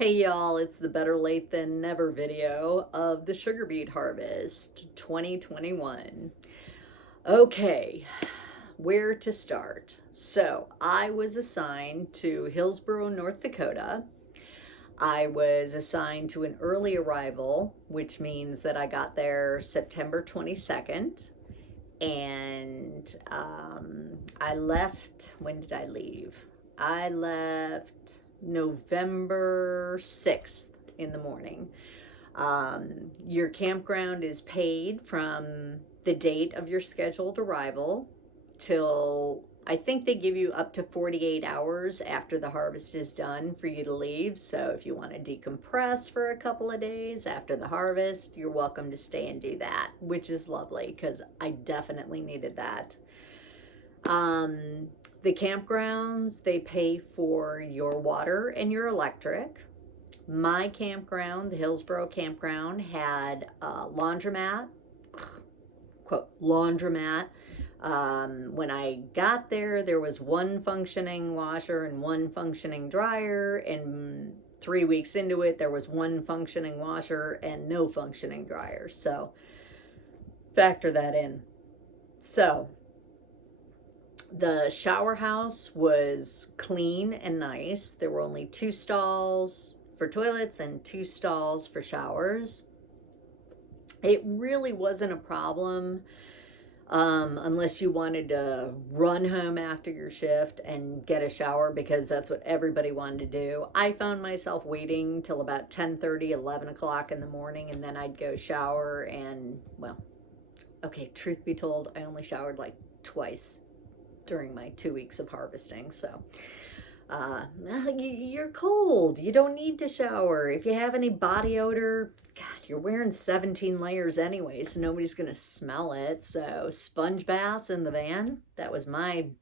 Hey y'all, it's the Better Late Than Never video of the sugar beet harvest 2021. Okay, where to start? So, I was assigned to Hillsboro, North Dakota. I was assigned to an early arrival, which means that I got there September 22nd. And I left, when did I leave? I left November 6th in the morning. Your campground is paid from the date of your scheduled arrival till I think they give you up to 48 hours after the harvest is done for you to leave. So if you want to decompress for a couple of days after the harvest, you're welcome to stay and do that, which is lovely because I definitely needed that. The campgrounds, they pay for your water and your electric. My campground, the Hillsboro campground, had a laundromat, quote, laundromat. When I got there, there was one functioning washer and one functioning dryer, and 3 weeks into it, there was one functioning washer and no functioning dryer. So factor that in. So the shower house was clean and nice. There were only 2 stalls for toilets and 2 stalls for showers. It really wasn't a problem unless you wanted to run home after your shift and get a shower, because that's what everybody wanted to do. I found myself waiting till about 10:30, 11 o'clock in the morning, and then I'd go shower. And, well, okay, truth be told, I only showered like twice during my 2 weeks of harvesting. So you're cold, you don't need to shower. If you have any body odor, God, you're wearing 17 layers anyway, so nobody's gonna smell it. So sponge baths in the van, that was my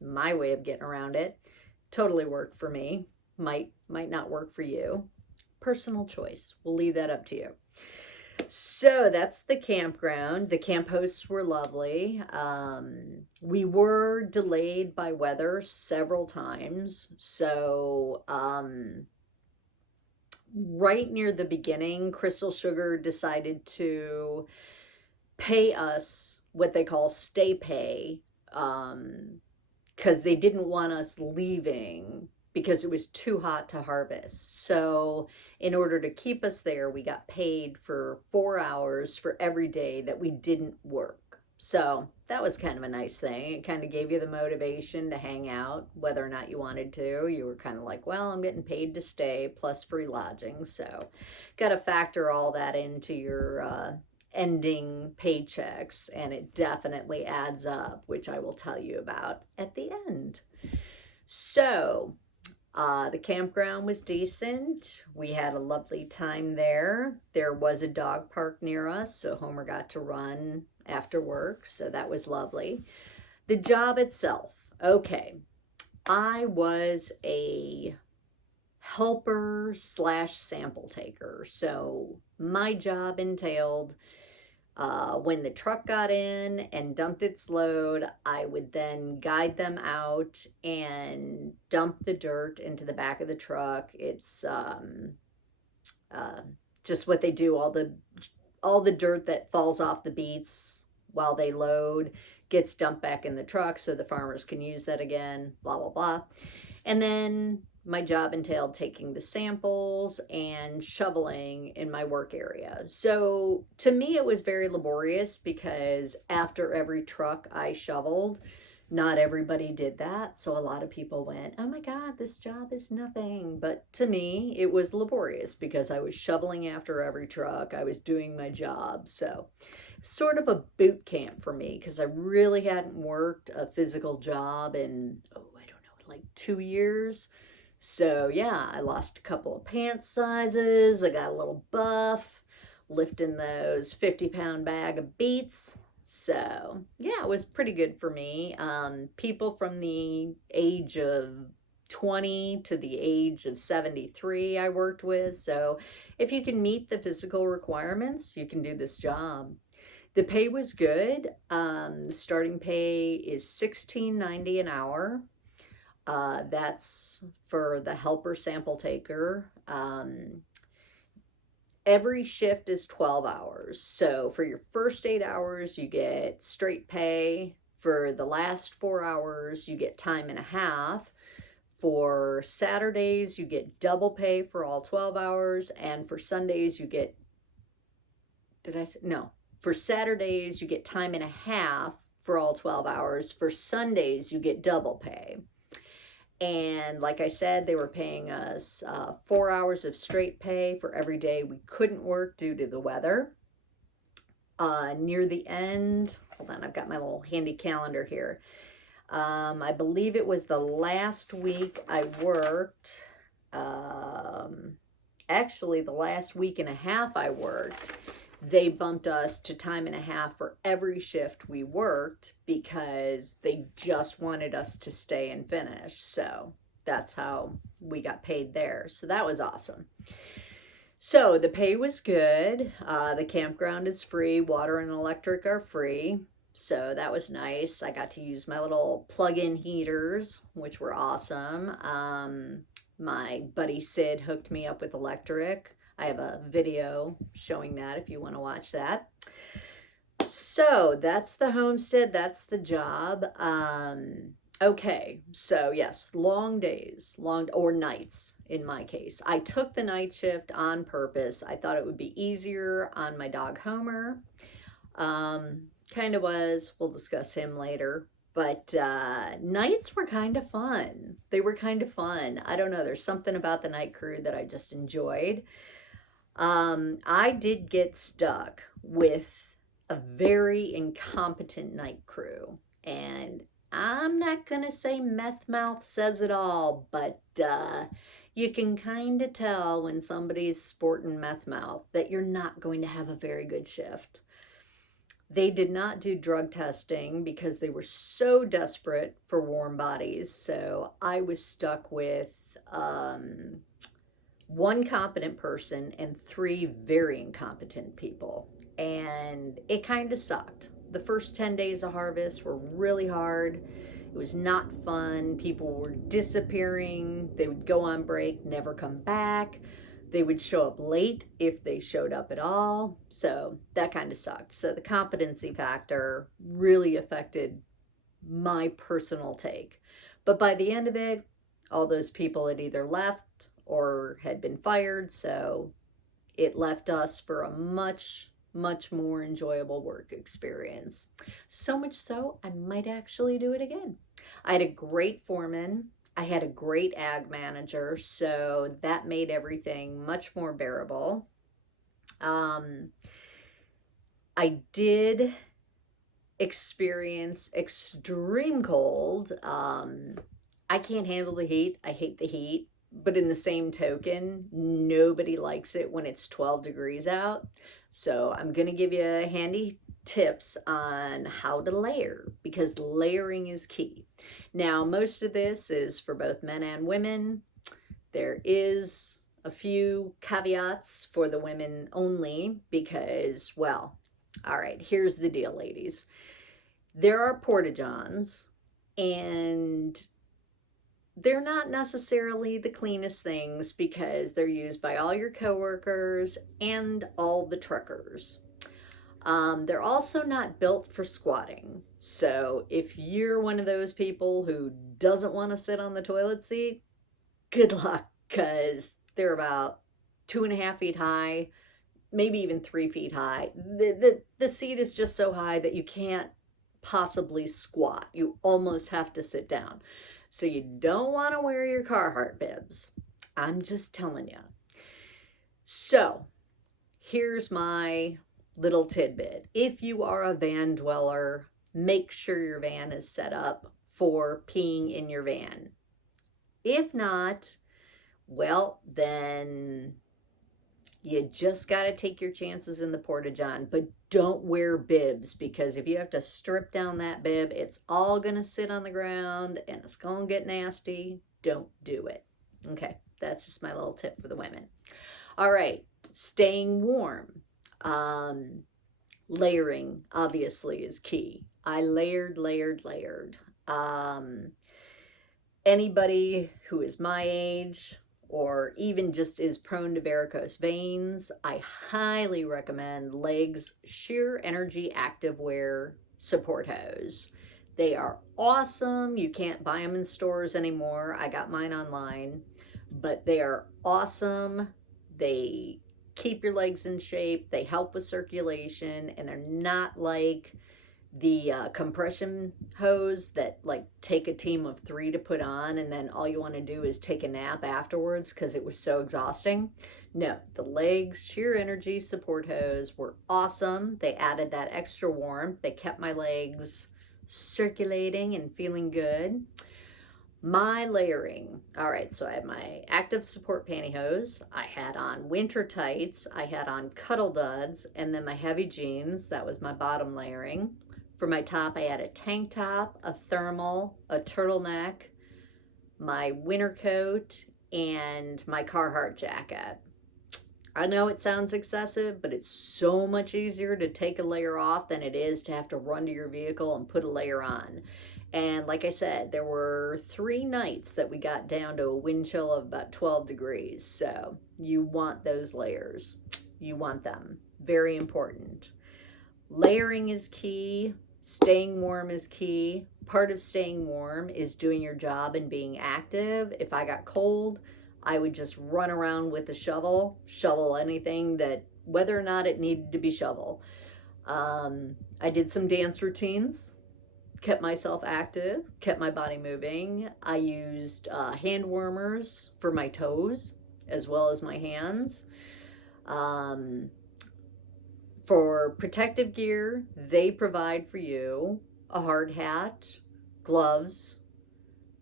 way of getting around it. Totally worked for me. Might not work for you. Personal choice. We'll leave that up to you. So that's the campground. The camp hosts were lovely. We were delayed by weather several times. So right near the beginning, Crystal Sugar decided to pay us what they call stay pay, because they didn't want us leaving because it was too hot to harvest. So in order to keep us there, we got paid for 4 hours for every day that we didn't work. So that was kind of a nice thing. It kind of gave you the motivation to hang out, whether or not you wanted to. You were kind of like, well, I'm getting paid to stay plus free lodging. So got to factor all that into your ending paychecks, and it definitely adds up, which I will tell you about at the end. So the campground was decent. We had a lovely time there. There was a dog park near us, so Homer got to run after work, so that was lovely. The job itself, okay, I was a helper slash sample taker. So my job entailed when the truck got in and dumped its load, I would then guide them out and dump the dirt into the back of the truck. It's just what they do. All the dirt that falls off the beets while they load gets dumped back in the truck so the farmers can use that again, blah, blah, blah. And then my job entailed taking the samples and shoveling in my work area. So to me, it was very laborious because after every truck I shoveled, not everybody did that. So a lot of people went, oh my God, this job is nothing. But to me, it was laborious because I was shoveling after every truck. I was doing my job. So sort of a boot camp for me because I really hadn't worked a physical job in, I don't know, like 2 years. So yeah, I lost a couple of pant sizes. I got a little buff lifting those 50-pound bag of beets. So yeah, it was pretty good for me. People from the age of 20 to the age of 73 I worked with. So if you can meet the physical requirements, you can do this job. The pay was good. The starting pay is $16.90 an hour. That's for the helper sample taker. Every shift is 12 hours. So for your first 8 hours, you get straight pay. For the last 4 hours, you get time and a half. For Saturdays, you get double pay for all 12 hours. And for Sundays, you get, did I say, no. For Saturdays, you get time and a half for all 12 hours. For Sundays, you get double pay. And like I said, they were paying us 4 hours of straight pay for every day we couldn't work due to the weather. Near the end, hold on, I've got my little handy calendar here. I believe it was the last week I worked, actually the last week and a half I worked, they bumped us to time and a half for every shift we worked because they just wanted us to stay and finish. So that's how we got paid there. So that was awesome. So the pay was good. The campground is free. Water and electric are free. So that was nice. I got to use my little plug-in heaters, which were awesome. My buddy Sid hooked me up with electric. I have a video showing that if you want to watch that. So that's the homestead, that's the job. Okay, so yes, long days, or nights in my case. I took the night shift on purpose. I thought it would be easier on my dog Homer. Kind of was, we'll discuss him later. But nights were kind of fun. They were kind of fun. I don't know, there's something about the night crew that I just enjoyed. I did get stuck with a very incompetent night crew, and I'm not gonna say meth mouth says it all, but you can kind of tell when somebody's sporting meth mouth that you're not going to have a very good shift. They did not do drug testing because they were so desperate for warm bodies, so I was stuck with one competent person and 3 very incompetent people, and it kind of sucked. The first 10 days of harvest were really hard. It was not fun. People were disappearing. They would go on break, never come back. They would show up late if they showed up at all. So that kind of sucked. So the competency factor really affected my personal take. But by the end of it, all those people had either left or had been fired, so it left us for a much more enjoyable work experience. So much so, I might actually do it again. I had a great foreman. I had a great ag manager, so that made everything much more bearable. I did experience extreme cold. I can't handle the heat. I hate the heat. But in the same token, nobody likes it when it's 12 degrees out. So I'm going to give you handy tips on how to layer, because layering is key. Now, most of this is for both men and women. There is a few caveats for the women only because, well, all right, here's the deal, ladies. There are porta-johns, and they're not necessarily the cleanest things because they're used by all your coworkers and all the truckers. They're also not built for squatting. So if you're one of those people who doesn't want to sit on the toilet seat, good luck, because they're about 2.5 feet high, maybe even 3 feet high. The seat is just so high that you can't possibly squat. You almost have to sit down. So you don't want to wear your Carhartt bibs. I'm just telling you. So here's my little tidbit. If you are a van dweller, make sure your van is set up for peeing in your van. If not, well, then you just got to take your chances in the porta-john, but don't wear bibs, because if you have to strip down that bib, it's all going to sit on the ground and it's going to get nasty. Don't do it. Okay, that's just my little tip for the women. All right, staying warm. Layering obviously is key. I layered. Anybody who is my age or even just is prone to varicose veins, I highly recommend Legs Sheer Energy Activewear Support Hose. They are awesome. You can't buy them in stores anymore. I got mine online, but they are awesome. They keep your legs in shape, they help with circulation, and they're not like the compression hose that like take a team of 3 to put on and then all you want to do is take a nap afterwards because it was so exhausting. No, the Legs Sheer Energy Support Hose were awesome. They added that extra warmth. They kept my legs circulating and feeling good. My layering. All right, so I have my active support pantyhose. I had on winter tights. I had on cuddle duds, and then my heavy jeans. That was my bottom layering. For my top, I had a tank top, a thermal, a turtleneck, my winter coat, and my Carhartt jacket. I know it sounds excessive, but it's so much easier to take a layer off than it is to have to run to your vehicle and put a layer on. And like I said, there were 3 nights that we got down to a wind chill of about 12 degrees. So you want those layers. You want them. Very important. Layering is key. Staying warm is key. Part of staying warm is doing your job and being active. If I got cold, I would just run around with a shovel anything that, whether or not it needed to be shoveled. I did some dance routines, kept myself active, kept my body moving. I used hand warmers for my toes as well as my hands. For protective gear, they provide for you a hard hat, gloves,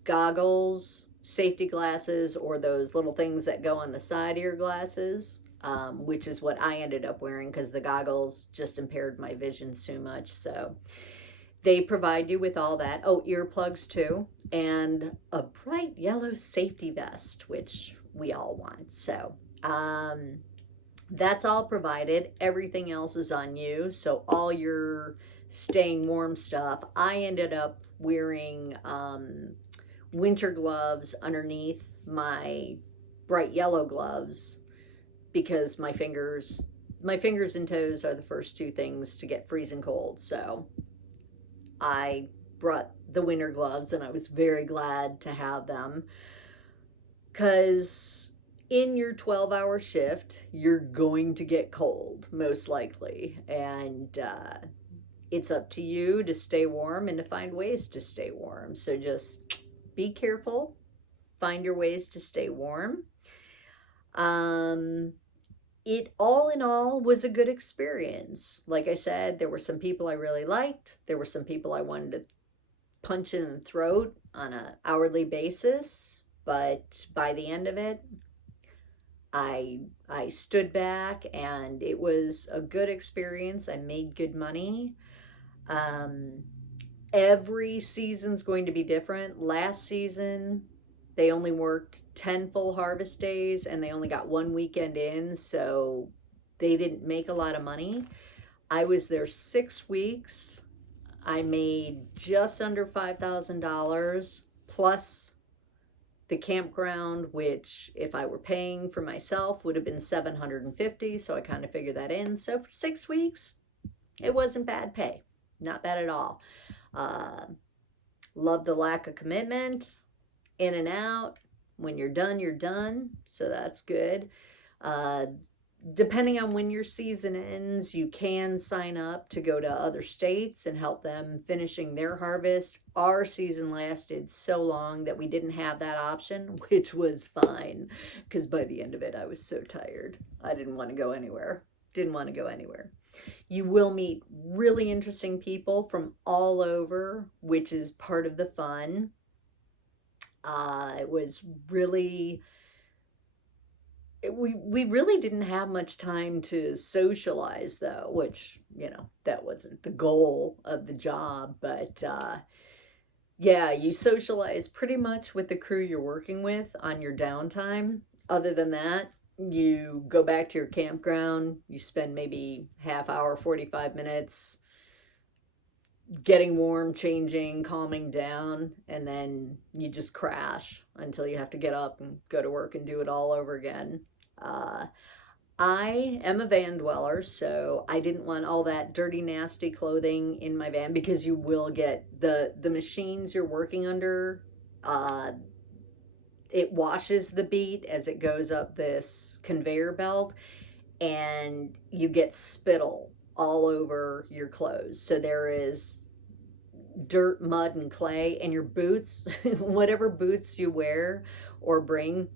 goggles, safety glasses, or those little things that go on the side of your glasses, which is what I ended up wearing because the goggles just impaired my vision too much. So they provide you with all that. Oh, earplugs too, and a bright yellow safety vest, which we all want. So that's all provided. Everything else is on you. So all your staying warm stuff. I ended up wearing winter gloves underneath my bright yellow gloves because my fingers and toes are the first 2 things to get freezing cold. So I brought the winter gloves and I was very glad to have them because in your 12-hour shift, you're going to get cold, most likely. And it's up to you to stay warm and to find ways to stay warm. So just be careful, find your ways to stay warm. It all in all was a good experience. Like I said, there were some people I really liked. There were some people I wanted to punch in the throat on an hourly basis. But by the end of it, I stood back and it was a good experience. I made good money. Every season's going to be different. Last season, they only worked 10 full harvest days and they only got 1 weekend in, so they didn't make a lot of money. I was there 6 weeks. I made just under $5,000 plus the campground, which if I were paying for myself would have been $750, so I kind of figured that in. So for 6 weeks, it wasn't bad pay. Not bad at all. Love the lack of commitment. In and out. When you're done, you're done. So that's good. Depending on when your season ends, you can sign up to go to other states and help them finishing their harvest. Our season lasted so long that we didn't have that option, which was fine because by the end of it, I was so tired. I didn't want to go anywhere. You will meet really interesting people from all over, which is part of the fun. It was really, we really didn't have much time to socialize though, which, that wasn't the goal of the job, but yeah, you socialize pretty much with the crew you're working with on your downtime. Other than that, you go back to your campground, you spend maybe half hour, 45 minutes getting warm, changing, calming down, and then you just crash until you have to get up and go to work and do it all over again. Uh, I am a van dweller, so I didn't want all that dirty, nasty clothing in my van, because you will get the machines you're working under. Uh, it washes the beat as it goes up this conveyor belt, and you get spittle all over your clothes. So there is dirt, mud, and clay, and your boots, whatever boots you wear or bring,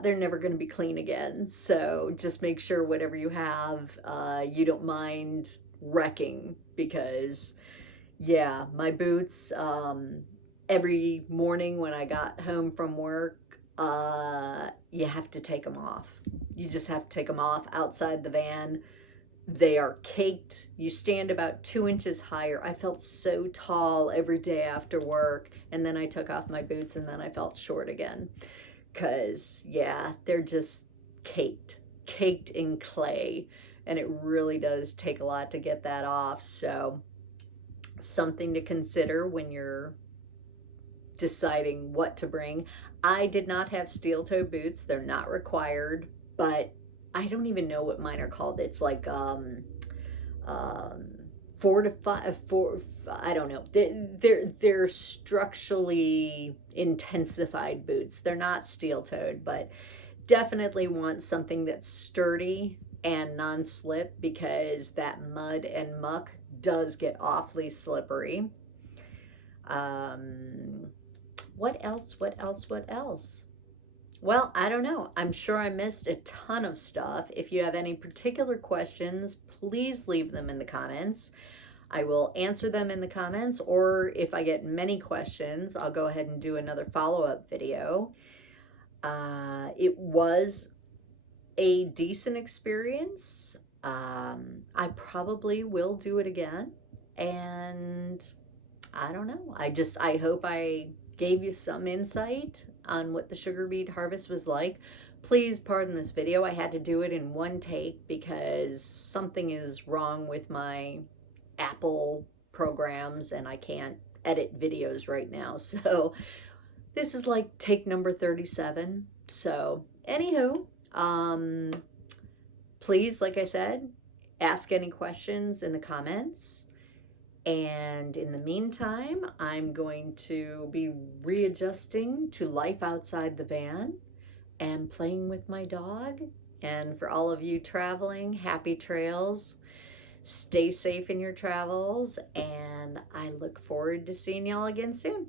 they're never going to be clean again. So just make sure whatever you have, you don't mind wrecking, because yeah, my boots, every morning when I got home from work, you have to take them off. You just have to take them off outside the van. They are caked. You stand about 2 inches higher. I felt so tall every day after work, and then I took off my boots, and then I felt short again. Because, yeah, they're just caked in clay, and it really does take a lot to get that off. So something to consider when you're deciding what to bring. I did not have steel toe boots. They're not required, but I don't even know what mine are called. It's like fortified, I don't know. They're structurally intensified boots. They're not steel toed, but definitely want something that's sturdy and non-slip, because that mud and muck does get awfully slippery. What else? Well, I don't know. I'm sure I missed a ton of stuff. If you have any particular questions, please leave them in the comments. I will answer them in the comments, or if I get many questions, I'll go ahead and do another follow-up video. It was a decent experience. I probably will do it again, and I don't know. I hope I gave you some insight on what the sugar beet harvest was like. Please pardon this video. I had to do it in one take because something is wrong with my Apple programs, and I can't edit videos right now. So this is like take number 37. So anywho, please, like I said, ask any questions in the comments. And in the meantime, I'm going to be readjusting to life outside the van and playing with my dog. And for all of you traveling, happy trails. Stay safe in your travels, and I look forward to seeing y'all again soon.